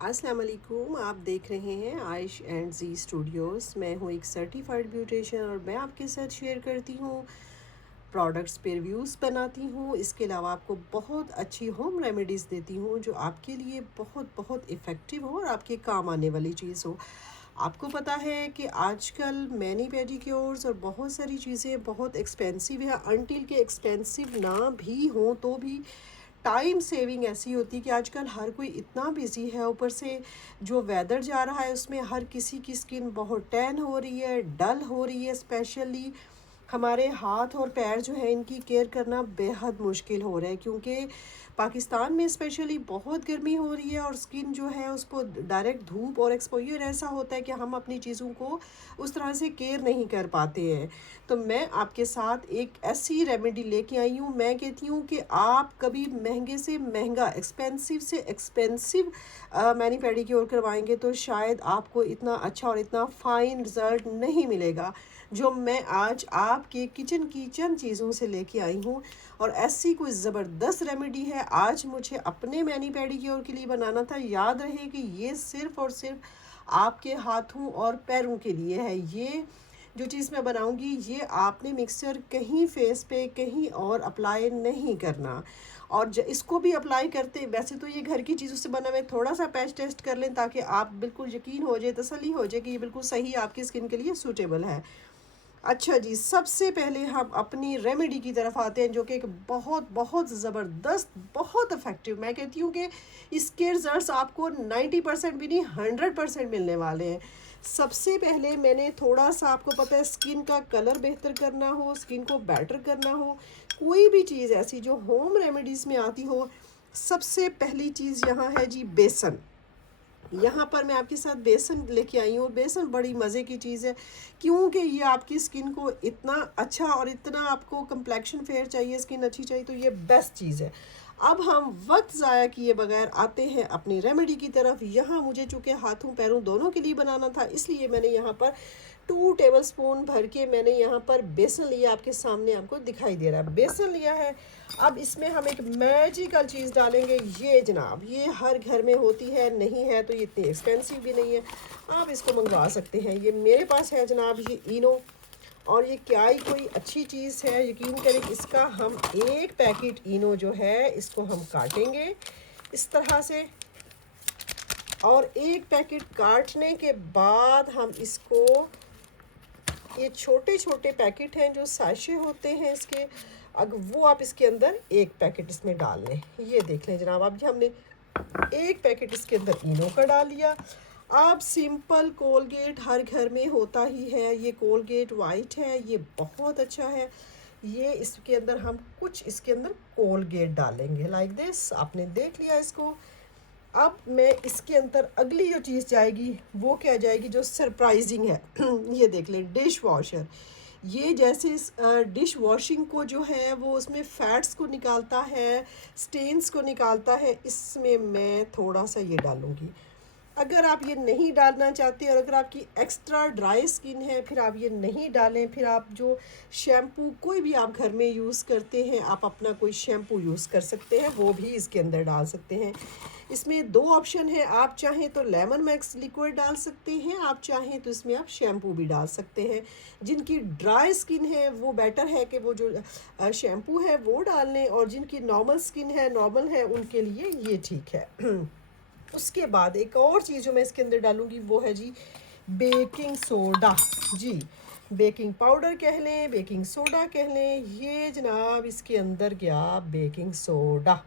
अस्सलाम वालेकुम। आप देख रहे हैं आयश एंड जी स्टूडियोज़। मैं हूँ एक सर्टिफाइड ब्यूटिशियन और मैं आपके साथ शेयर करती हूँ प्रोडक्ट्स पे रिव्यूज़ बनाती हूँ। इसके अलावा आपको बहुत अच्छी होम रेमेडीज़ देती हूँ जो आपके लिए बहुत बहुत इफ़ेक्टिव हो और आपके काम आने वाली चीज़ हो। आपको पता है कि आजकल मैनी पेडिक्योर्स और बहुत सारी चीज़ें बहुत एक्सपेंसिव है। अनटिल के एक्सपेंसिव ना भी हों तो भी टाइम सेविंग ऐसी होती है कि आजकल हर कोई इतना बिज़ी है। ऊपर से जो वेदर जा रहा है उसमें हर किसी की स्किन बहुत टैन हो रही है, डल हो रही है। स्पेशली हमारे हाथ और पैर जो है इनकी केयर करना बेहद मुश्किल हो रहा है, क्योंकि पाकिस्तान में स्पेशली बहुत गर्मी हो रही है और स्किन जो है उसको डायरेक्ट धूप और एक्सपोजर ऐसा होता है कि हम अपनी चीज़ों को उस तरह से केयर नहीं कर पाते हैं। तो मैं आपके साथ एक ऐसी रेमेडी लेके आई हूँ। मैं कहती हूँ कि आप कभी महंगे से महंगा, एक्सपेंसिव से एक्सपेंसिव मैनी पेडिक्योर करवाएंगे तो शायद आपको इतना अच्छा और इतना फ़ाइन रिज़ल्ट नहीं मिलेगा जो मैं आज आपके किचन की चंद चीज़ों से लेके आई हूँ। और ऐसी कोई ज़बरदस्त रेमेडी है आज मुझे अपने मैनी पेडिक्योर के लिए बनाना था। याद रहे कि ये सिर्फ़ और सिर्फ आपके हाथों और पैरों के लिए है। ये जो चीज़ मैं बनाऊंगी ये आपने मिक्सचर कहीं फेस पे कहीं और अप्लाई नहीं करना। और इसको भी अप्लाई करते, वैसे तो ये घर की चीज़ों से बना हुआ, थोड़ा सा पैच टेस्ट कर लें ताकि आप बिल्कुल यकीन हो जाए, तसल्ली हो जाए कि ये बिल्कुल सही आपकी स्किन के लिए सूटेबल है। अच्छा जी, सबसे पहले हम अपनी रेमेडी की तरफ आते हैं जो कि एक बहुत बहुत ज़बरदस्त, बहुत इफ़ेक्टिव, मैं कहती हूँ कि इसके रिज़ल्ट्स आपको 90% भी नहीं 100% मिलने वाले हैं। सबसे पहले मैंने थोड़ा सा, आपको पता है स्किन का कलर बेहतर करना हो, स्किन को बेटर करना हो, कोई भी चीज़ ऐसी जो होम रेमेडीज़ में आती हो, सबसे पहली चीज़ यहाँ है जी बेसन। यहाँ पर मैं आपके साथ बेसन लेके आई हूँ। बेसन बड़ी मज़े की चीज़ है क्योंकि ये आपकी स्किन को इतना अच्छा और इतना, आपको कंप्लेक्शन फेयर चाहिए, स्किन अच्छी चाहिए, तो ये बेस्ट चीज़ है। अब हम वक्त ज़ाया किए बगैर आते हैं अपनी रेमेडी की तरफ। यहाँ मुझे चूँकि हाथों पैरों दोनों के लिए बनाना था, इसलिए मैंने यहाँ पर 2 टेबलस्पून भर के मैंने यहाँ पर बेसन लिया। आपके सामने आपको दिखाई दे रहा है बेसन लिया है। अब इसमें हम एक मैजिकल चीज़ डालेंगे। ये जनाब, ये हर घर में होती है, नहीं है तो ये इतनी एक्सपेंसिव भी नहीं है, आप इसको मंगवा सकते हैं। ये मेरे पास है जनाब, ये इनो। और ये क्या ही कोई अच्छी चीज़ है, यकीन करें। इसका हम एक पैकेट इनो जो है इसको हम काटेंगे इस तरह से, और एक पैकेट काटने के बाद हम इसको, ये छोटे छोटे पैकेट हैं जो साशे होते हैं इसके, अगर वो आप इसके अंदर एक पैकेट इसमें डाल लें। ये देख लें जनाब, अब हमने एक पैकेट इसके अंदर इनो का डाल लिया। अब सिंपल कोलगेट हर घर में होता ही है, ये कोलगेट वाइट है, ये बहुत अच्छा है। ये इसके अंदर हम कुछ इसके अंदर कोलगेट डालेंगे लाइक दिस। आपने देख लिया इसको। अब मैं इसके अंदर अगली जो चीज़ जाएगी वो क्या जाएगी जो सरप्राइजिंग है ये देख लें, डिश वॉशर। ये जैसे इस डिश वॉशिंग को जो है वो उसमें फ़ैट्स को निकालता है, स्टेन्स को निकालता है, इसमें मैं थोड़ा सा ये डालूँगी। अगर आप ये नहीं डालना चाहते और अगर आपकी एक्स्ट्रा ड्राई स्किन है फिर आप ये नहीं डालें। फिर आप जो शैम्पू कोई भी आप घर में यूज़ करते हैं, आप अपना कोई शैम्पू यूज़ कर सकते हैं, वो भी इसके अंदर डाल सकते हैं। इसमें 2 ऑप्शन है, आप चाहें तो लेमन मैक्स लिक्विड डाल सकते हैं, आप चाहें तो इसमें आप शैम्पू भी डाल सकते हैं। जिनकी ड्राई स्किन है वो बेटर है कि वो जो शैम्पू है वो डाल लें, और जिनकी नॉर्मल स्किन है, नॉर्मल है, उनके लिए ये ठीक है। उसके बाद एक और चीज़ जो मैं इसके अंदर डालूँगी वो है जी बेकिंग सोडा। जी, बेकिंग पाउडर कह लें, बेकिंग सोडा कह लें, ये जनाब इसके अंदर गया बेकिंग सोडा।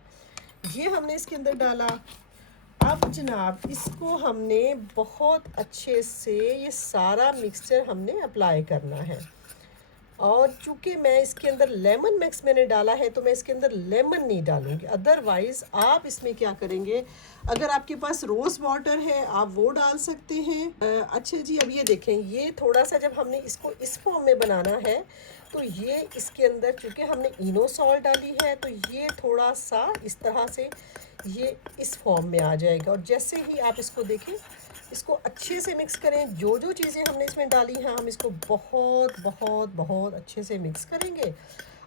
ये हमने इसके अंदर डाला। अब जनाब इसको हमने बहुत अच्छे से, ये सारा मिक्सचर हमने अप्लाई करना है। और चूँकि मैं इसके अंदर लेमन मिक्स मैंने डाला है तो मैं इसके अंदर लेमन नहीं डालूँगी। अदरवाइज़ आप इसमें क्या करेंगे, अगर आपके पास रोज़ वाटर है आप वो डाल सकते हैं। अच्छा जी, अब ये देखें, ये थोड़ा सा जब हमने इसको इस फॉर्म में बनाना है तो ये इसके अंदर चूँकि हमने इनो सॉल्ट डाली है तो ये थोड़ा सा इस तरह से ये इस फॉर्म में आ जाएगा। और जैसे ही आप इसको देखें, इसको अच्छे से मिक्स करें। जो जो चीज़ें हमने इसमें डाली हैं हम इसको बहुत बहुत बहुत अच्छे से मिक्स करेंगे।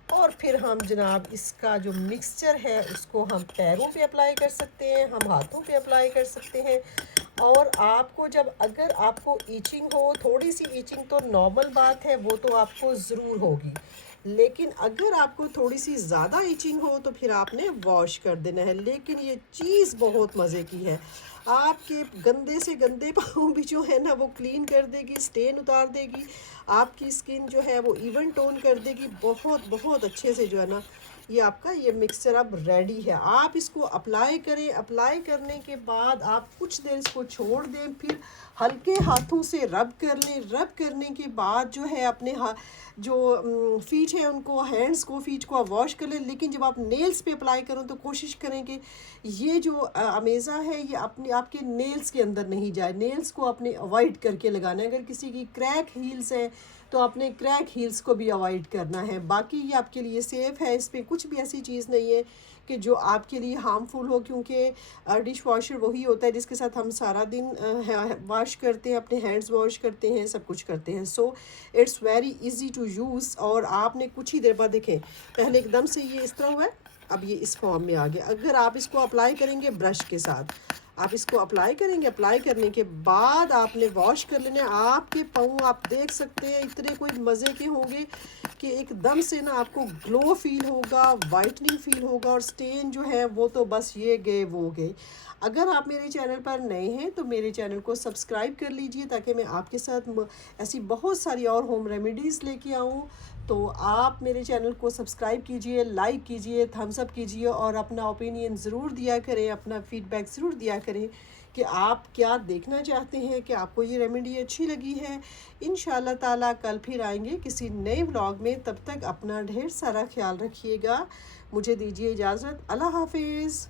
और फिर हम जनाब इसका जो मिक्सचर है उसको हम पैरों पे अप्लाई कर सकते हैं, हम हाथों पे अप्लाई कर सकते हैं। और आपको जब अगर आपको ईचिंग हो, थोड़ी सी ईचिंग तो नॉर्मल बात है, वो तो आपको ज़रूर होगी, लेकिन अगर आपको थोड़ी सी ज़्यादा ईचिंग हो तो फिर आपने वॉश कर देना है। लेकिन ये चीज़ बहुत मज़े की है, आपके गंदे से गंदे पाँव भी जो है ना वो क्लीन कर देगी, स्टेन उतार देगी, आपकी स्किन जो है वो इवन टोन कर देगी, बहुत बहुत अच्छे से जो है ना ये आपका ये मिक्सचर अब रेडी है। आप इसको अप्लाई करें, अप्लाई करने के बाद आप कुछ देर इसको छोड़ दें, फिर हल्के हाथों से रब कर लें। रब करने के बाद जो है अपने जो फीट है उनको, हैंड्स को, फीट को आप वॉश कर लें। लेकिन जब आप नेल्स पे अप्लाई करें तो कोशिश करें कि ये जो अमेज़ा है ये अपने आपके नेल्स के अंदर नहीं जाए, नेल्स को अपने अवॉइड करके लगाना है। अगर किसी की क्रैक हील्स है तो आपने क्रैक हील्स को भी अवॉइड करना है। बाकी ये आपके लिए सेफ़ है, इस पर कुछ भी ऐसी चीज़ नहीं है कि जो आपके लिए हार्मफुल हो, क्योंकि डिश वॉशर वही होता है जिसके साथ हम सारा दिन वॉश करते हैं, अपने हैंड्स वॉश करते हैं, सब कुछ करते हैं। So it's very easy to use. और आपने कुछ ही देर बाद देखें, पहले एकदम से ये इस तरह हुआ है, अब ये इस फॉर्म में आ गया। अगर आप इसको अप्लाई करेंगे ब्रश के साथ, आप इसको अप्लाई करेंगे, अप्लाई करने के बाद आपने वॉश कर लेने। आपके पाँव आप देख सकते हैं इतने कोई मज़े के होंगे कि एकदम से ना आपको ग्लो फील होगा, वाइटनिंग फील होगा, और स्टेन जो है वो तो बस ये गए वो गए। अगर आप मेरे चैनल पर नए हैं तो मेरे चैनल को सब्सक्राइब कर लीजिए, ताकि मैं आपके साथ ऐसी बहुत सारी और होम रेमेडीज़ लेके आऊँ। तो आप मेरे चैनल को सब्सक्राइब कीजिए, लाइक कीजिए, थम्स अप कीजिए, और अपना ओपिनियन ज़रूर दिया करें, अपना फीडबैक ज़रूर दिया करें कि आप क्या देखना चाहते हैं, कि आपको ये रेमेडी अच्छी लगी है। इंशाल्लाह ताला कल फिर आएंगे किसी नए व्लॉग में। तब तक अपना ढेर सारा ख्याल रखिएगा। मुझे दीजिए इजाज़त। अल्लाह हाफिज़।